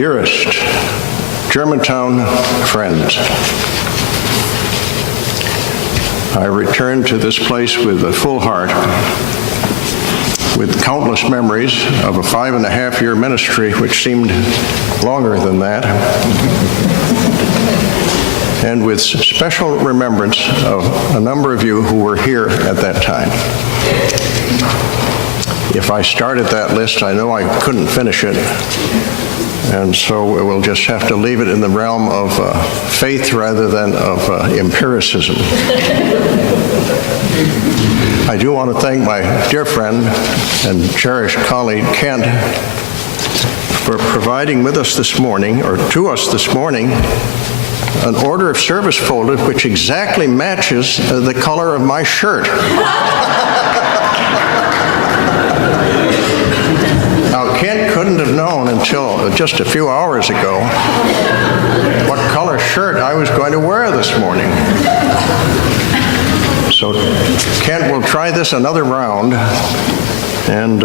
Dearest Germantown friends, I return to this place with a full heart, with countless memories of a 5.5-year ministry which seemed longer than that, and with special remembrance of a number of you who were here at that time. If I started that list, I know I couldn't finish it, and so we'll just have to leave it in the realm of faith rather than of empiricism. I do want to thank my dear friend and cherished colleague, Kent, for providing with us this morning, or to us this morning, an order of service folder which exactly matches the color of my shirt. Now, Kent couldn't have known until just a few hours ago what color shirt I was going to wear this morning. So Kent will try this another round, and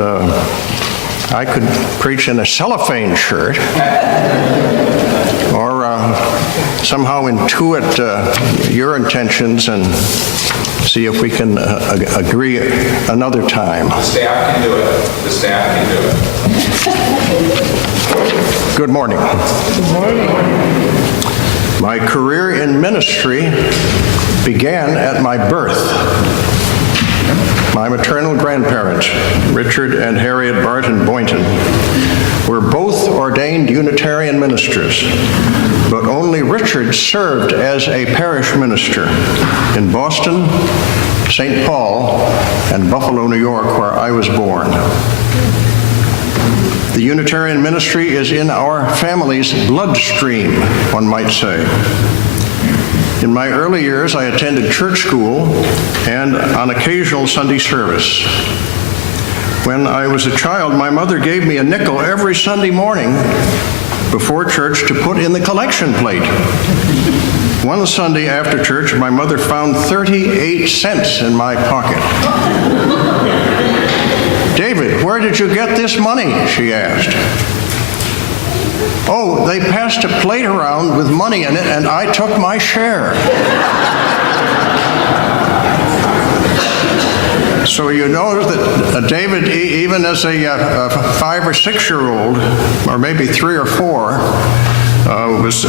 I could preach in a cellophane shirt, or somehow intuit your intentions and see if we can agree another time. The staff can do it. The staff can do it. Good morning. Good morning. My career in ministry began at my birth. My maternal grandparents, Richard and Harriet Barton Boynton, were both ordained Unitarian ministers, but only Richard served as a parish minister in Boston, St. Paul, and Buffalo, New York, where I was born. The Unitarian ministry is in our family's bloodstream, one might say. In my early years, I attended church school and on occasional Sunday service. When I was a child, my mother gave me a nickel every Sunday morning before church to put in the collection plate. One Sunday after church, my mother found 38 cents in my pocket. "David, where did you get this money?" she asked. "Oh, they passed a plate around with money in it, and I took my share." So you know that David, even as a 5 or 6-year-old, or maybe 3 or 4, was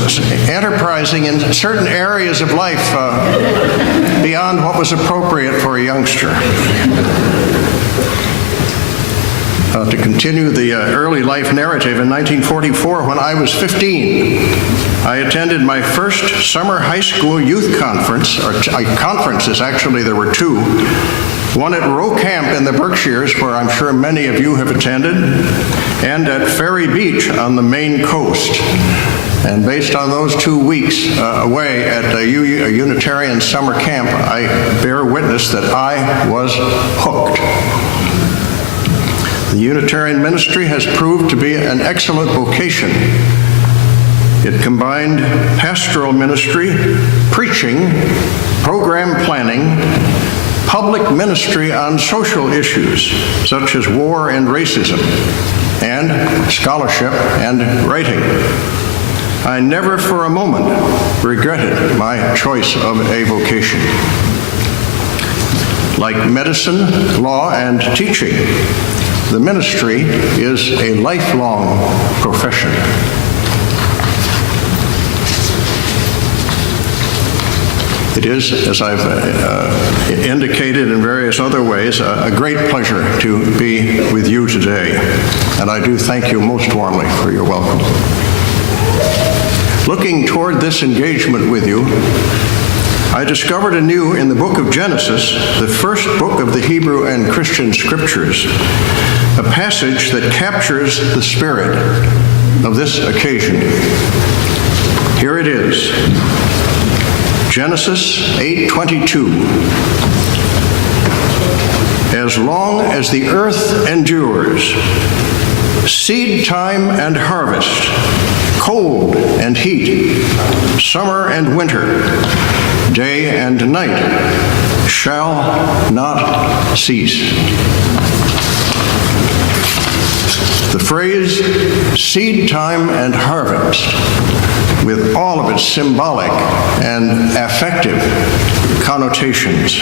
enterprising in certain areas of life beyond what was appropriate for a youngster. To continue the early life narrative, in 1944, when I was 15, I attended my first summer high school youth conference, or conferences actually, there were 2. One at Roe Camp in the Berkshires, where I'm sure many of you have attended, and at Ferry Beach on the Maine coast. And based on those 2 weeks away at a Unitarian summer camp, I bear witness that I was hooked. The Unitarian ministry has proved to be an excellent vocation. It combined pastoral ministry, preaching, program planning, public ministry on social issues such as war and racism, and scholarship and writing. I never for a moment regretted my choice of a vocation. Like medicine, law, and teaching, the ministry is a lifelong profession. It is, as I've indicated in various other ways, a great pleasure to be with you today, and I do thank you most warmly for your welcome. Looking toward this engagement with you, I discovered anew in the book of Genesis, the first book of the Hebrew and Christian scriptures, a passage that captures the spirit of this occasion. Here it is, Genesis 8:22. As long as the earth endures, seed time and harvest, cold and heat, summer and winter, day and night shall not cease. The phrase seed time and harvest, with all of its symbolic and affective connotations,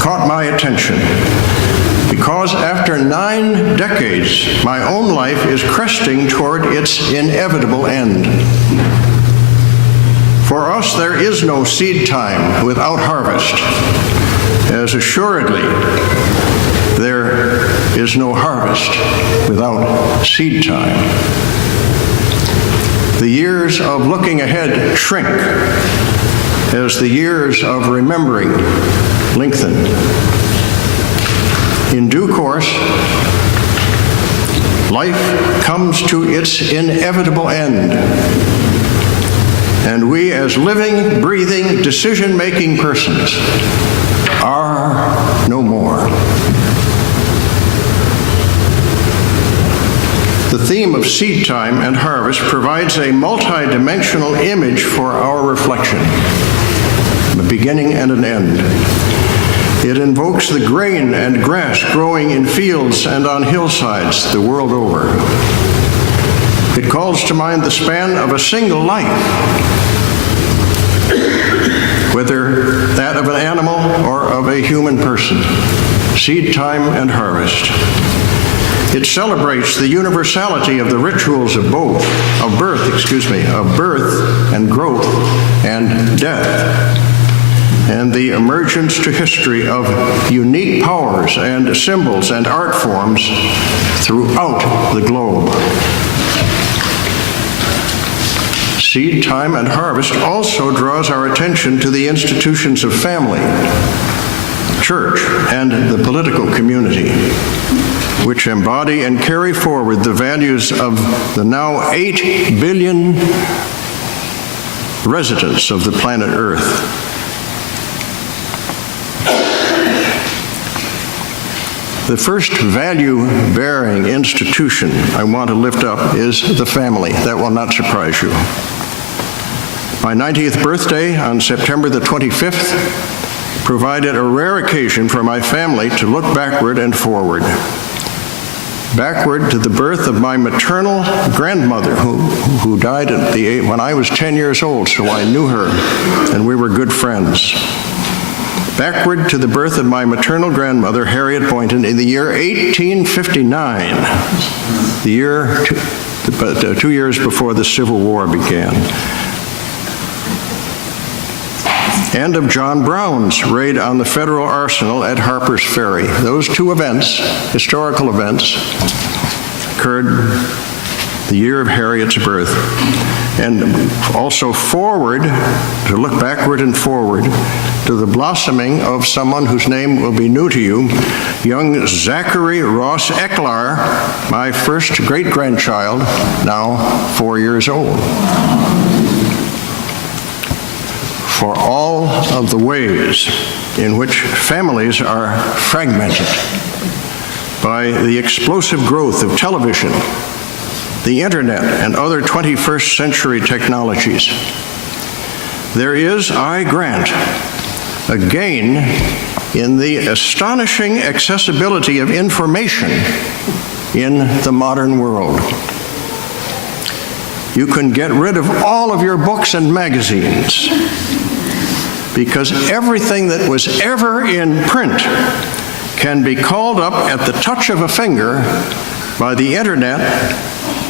caught my attention because after 9 decades, my own life is cresting toward its inevitable end. For us, there is no seed time without harvest, as assuredly there is no harvest without seed time. The years of looking ahead shrink as the years of remembering lengthen. In due course, life comes to its inevitable end, and we as living, breathing, decision-making persons are no more. The theme of seed time and harvest provides a multi-dimensional image for our reflection, a beginning and an end. It invokes the grain and grass growing in fields and on hillsides the world over. It calls to mind the span of a single life, whether that of an animal or of a human person. Seed time and harvest. It celebrates the universality of the rituals of birth and growth and death, and the emergence to history of unique powers and symbols and art forms throughout the globe. Seed time and harvest also draws our attention to the institutions of family, church, and the political community, which embody and carry forward the values of the now 8 billion residents of the planet Earth. The first value-bearing institution I want to lift up is the family. That will not surprise you. My 90th birthday on September the 25th provided a rare occasion for my family to look backward and forward. Backward to the birth of my maternal grandmother, who died when I was 10 years old, so I knew her, and we were good friends. Backward to the birth of my maternal grandmother, Harriet Boynton, in the year 1859, the year 2 years before the Civil War began. And of John Brown's raid on the federal arsenal at Harper's Ferry. Those two events, historical events, occurred the year of Harriet's birth. And also forward, to look backward and forward, to the blossoming of someone whose name will be new to you, young Zachary Ross Ecklar, my first great-grandchild, now 4 years old. For all of the ways in which families are fragmented by the explosive growth of television, the internet, and other 21st century technologies, there is, I grant, a gain in the astonishing accessibility of information in the modern world. You can get rid of all of your books and magazines because everything that was ever in print can be called up at the touch of a finger by the internet,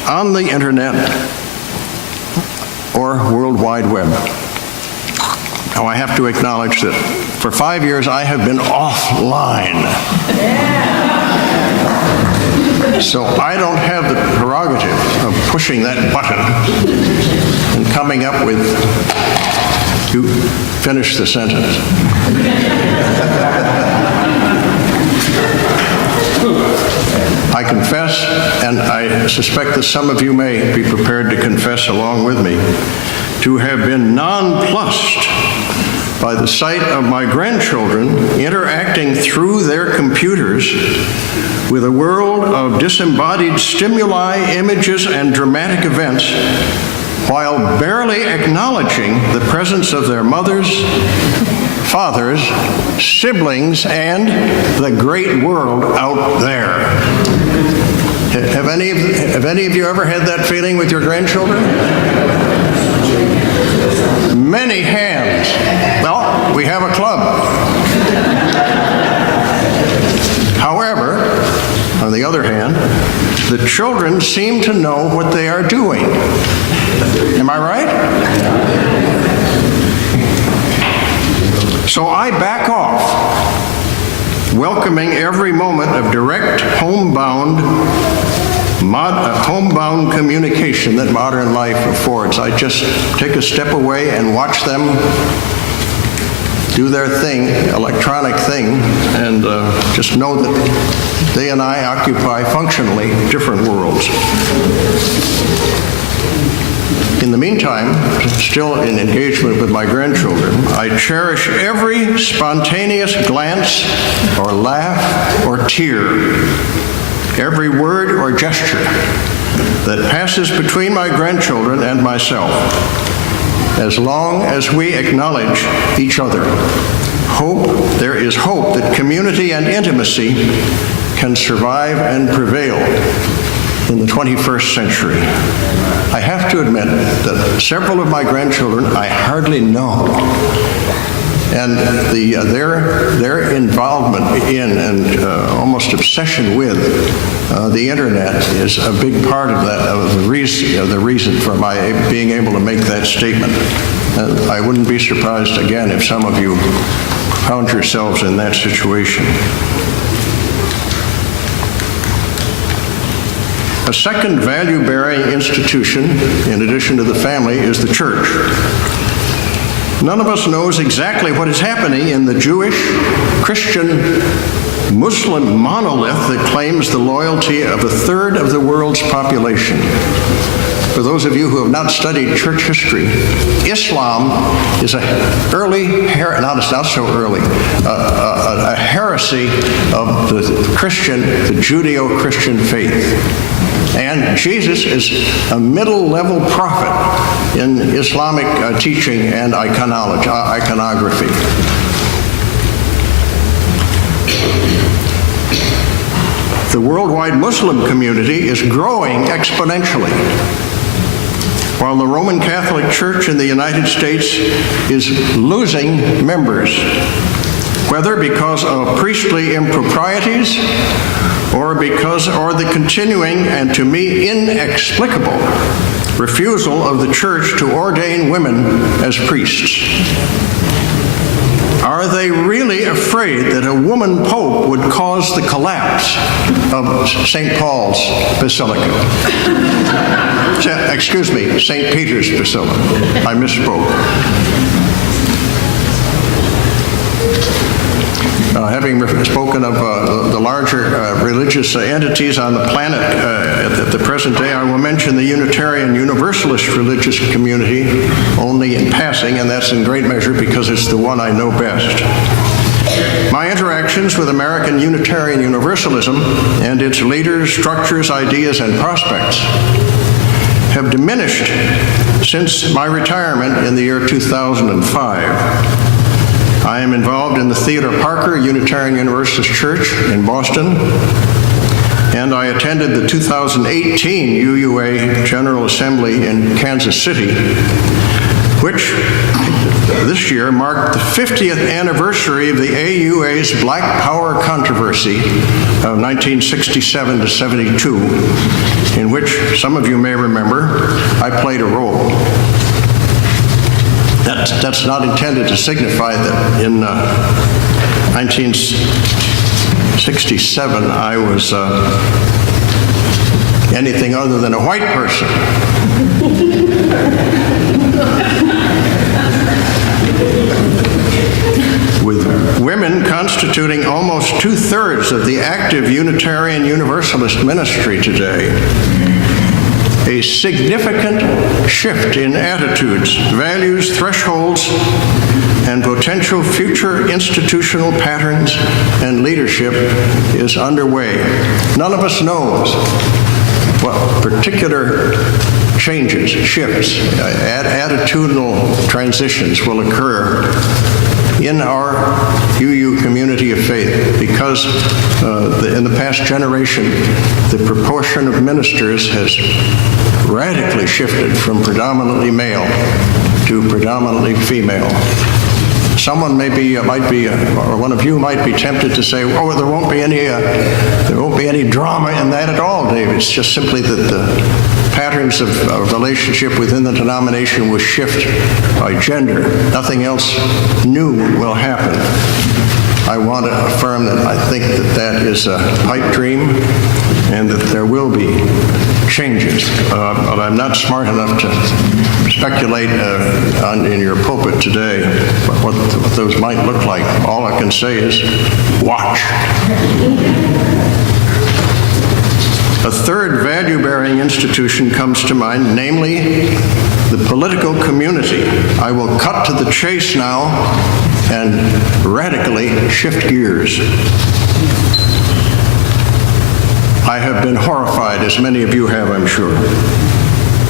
on the internet, or World Wide Web. Now, I have to acknowledge that for 5 years I have been offline. So I don't have the prerogative of pushing that button and coming up with, you finish the sentence. I confess, and I suspect that some of you may be prepared to confess along with me, to have been nonplussed by the sight of my grandchildren interacting through their computers with a world of disembodied stimuli, images, and dramatic events, while barely acknowledging the presence of their mothers, fathers, siblings, and the great world out there. Have any of you ever had that feeling with your grandchildren? Many hands. Well, we have a club. However, on the other hand, the children seem to know what they are doing. Am I right? So I back off, welcoming every moment of direct homebound communication that modern life affords. I just take a step away and watch them do their thing, electronic thing, and just know that they and I occupy functionally different worlds. In the meantime, still in engagement with my grandchildren, I cherish every spontaneous glance or laugh or tear, every word or gesture that passes between my grandchildren and myself, as long as we acknowledge each other. There is hope that community and intimacy can survive and prevail in the 21st century. I have to admit that several of my grandchildren I hardly know. And their involvement in and almost obsession with the internet is a big part of that, of the reason for my being able to make that statement. I wouldn't be surprised again if some of you found yourselves in that situation. A second value-bearing institution, in addition to the family, is the church. None of us knows exactly what is happening in the Jewish, Christian, Muslim monolith that claims the loyalty of a third of the world's population. For those of you who have not studied church history, Islam is a heresy of the Judeo-Christian faith. And Jesus is a middle-level prophet in Islamic teaching and iconography. The worldwide Muslim community is growing exponentially, while the Roman Catholic Church in the United States is losing members, whether because of priestly improprieties or the continuing and to me inexplicable refusal of the church to ordain women as priests. Are they really afraid that a woman pope would cause the collapse of St. Paul's Basilica? Excuse me, St. Peter's Basilica. I misspoke. Having spoken of the larger religious entities on the planet at the present day, I will mention the Unitarian Universalist religious community only in passing, and that's in great measure because it's the one I know best. My interactions with American Unitarian Universalism and its leaders, structures, ideas, and prospects have diminished since my retirement in the year 2005. I am involved in the Parke Unitarian Universalist Church in Boston, and I attended the 2018 UUA General Assembly in Kansas City, which this year marked the 50th anniversary of the AUA's Black Power controversy of 1967 to 72, in which some of you may remember I played a role. That's not intended to signify that in 1967 I was anything other than a white person. With women constituting almost 2/3 of the active Unitarian Universalist ministry today. A significant shift in attitudes, values, thresholds, and potential future institutional patterns and leadership is underway. None of us knows what particular changes, shifts, attitudinal transitions will occur in our UU community of faith because because in the past generation, the proportion of ministers has radically shifted from predominantly male to predominantly female. Someone might be, or one of you might be tempted to say, "Oh, there won't be any drama in that at all, Dave. It's just simply that the patterns of relationship within the denomination will shift by gender. Nothing else new will happen." I want to affirm that I think that is a pipe dream, and that there will be changes. But I'm not smart enough to speculate in your pulpit today what those might look like. All I can say is watch. A third value-bearing institution comes to mind, namely the political community. I will cut to the chase now and radically shift gears. I have been horrified, as many of you have, I'm sure,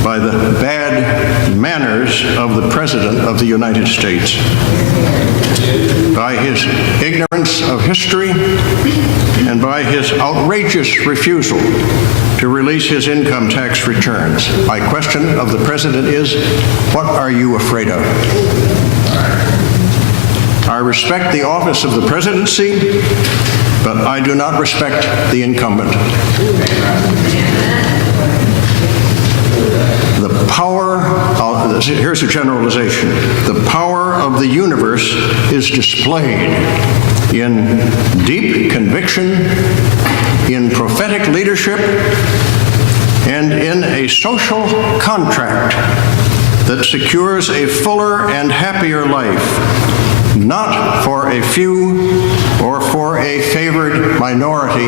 by the bad manners of the President of the United States, by his ignorance of history, and by his outrageous refusal to release his income tax returns. My question of the President is, what are you afraid of? I respect the office of the presidency, but I do not respect the incumbent. The power, here's a generalization, the power of the universe is displayed in deep conviction, in prophetic leadership, and in a social contract that secures a fuller and happier life, not for a few or for a favored minority,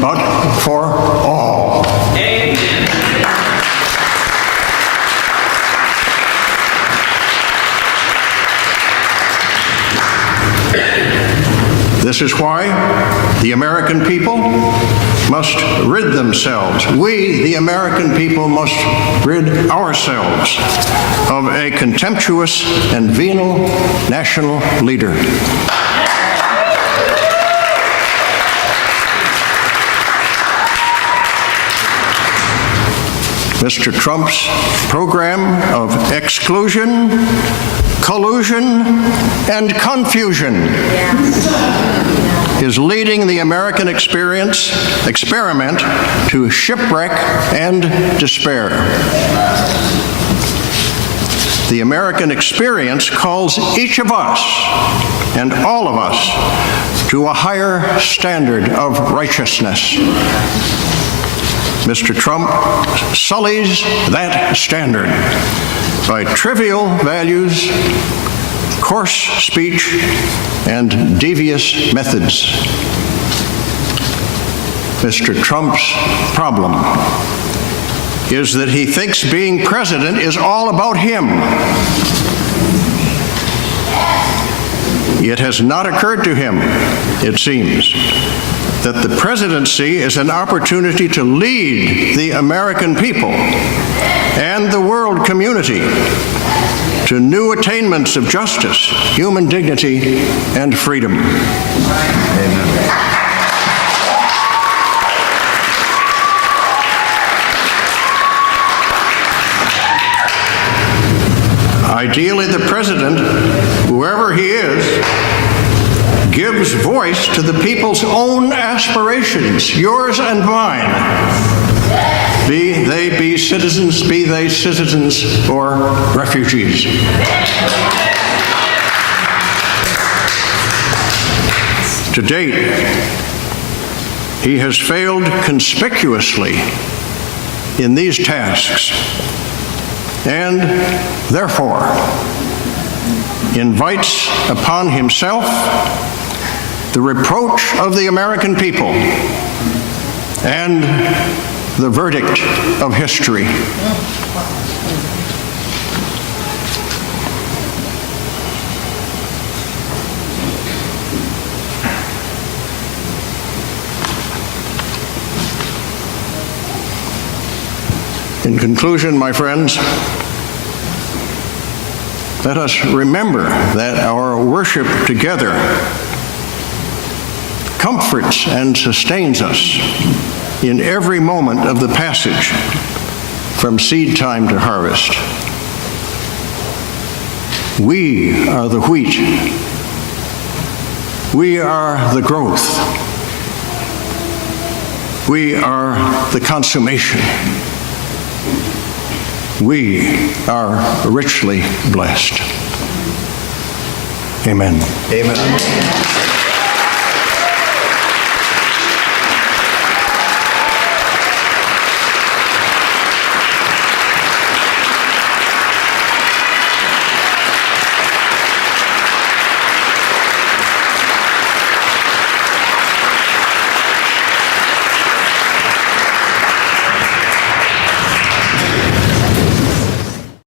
but for all. Amen. This is why the American people must rid themselves. We, the American people, must rid ourselves of a contemptuous and venal national leader. Mr. Trump's program of exclusion, collusion, and confusion is leading the American experiment to shipwreck and despair. The American experience calls each of us and all of us to a higher standard of righteousness. Mr. Trump sullies that standard by trivial values, coarse speech, and devious methods. Mr. Trump's problem is that he thinks being president is all about him. It has not occurred to him, it seems, that the presidency is an opportunity to lead the American people and the world community to new attainments of justice, human dignity, and freedom. Amen. Ideally, the president, whoever he is, gives voice to the people's own aspirations, yours and mine, be they citizens or refugees. To date, he has failed conspicuously in these tasks, and therefore invites upon himself the reproach of the American people and the verdict of history. In conclusion, my friends, let us remember that our worship together comforts and sustains us in every moment of the passage from seed time to harvest. We are the wheat. We are the growth. We are the consummation. We are richly blessed. Amen. Amen.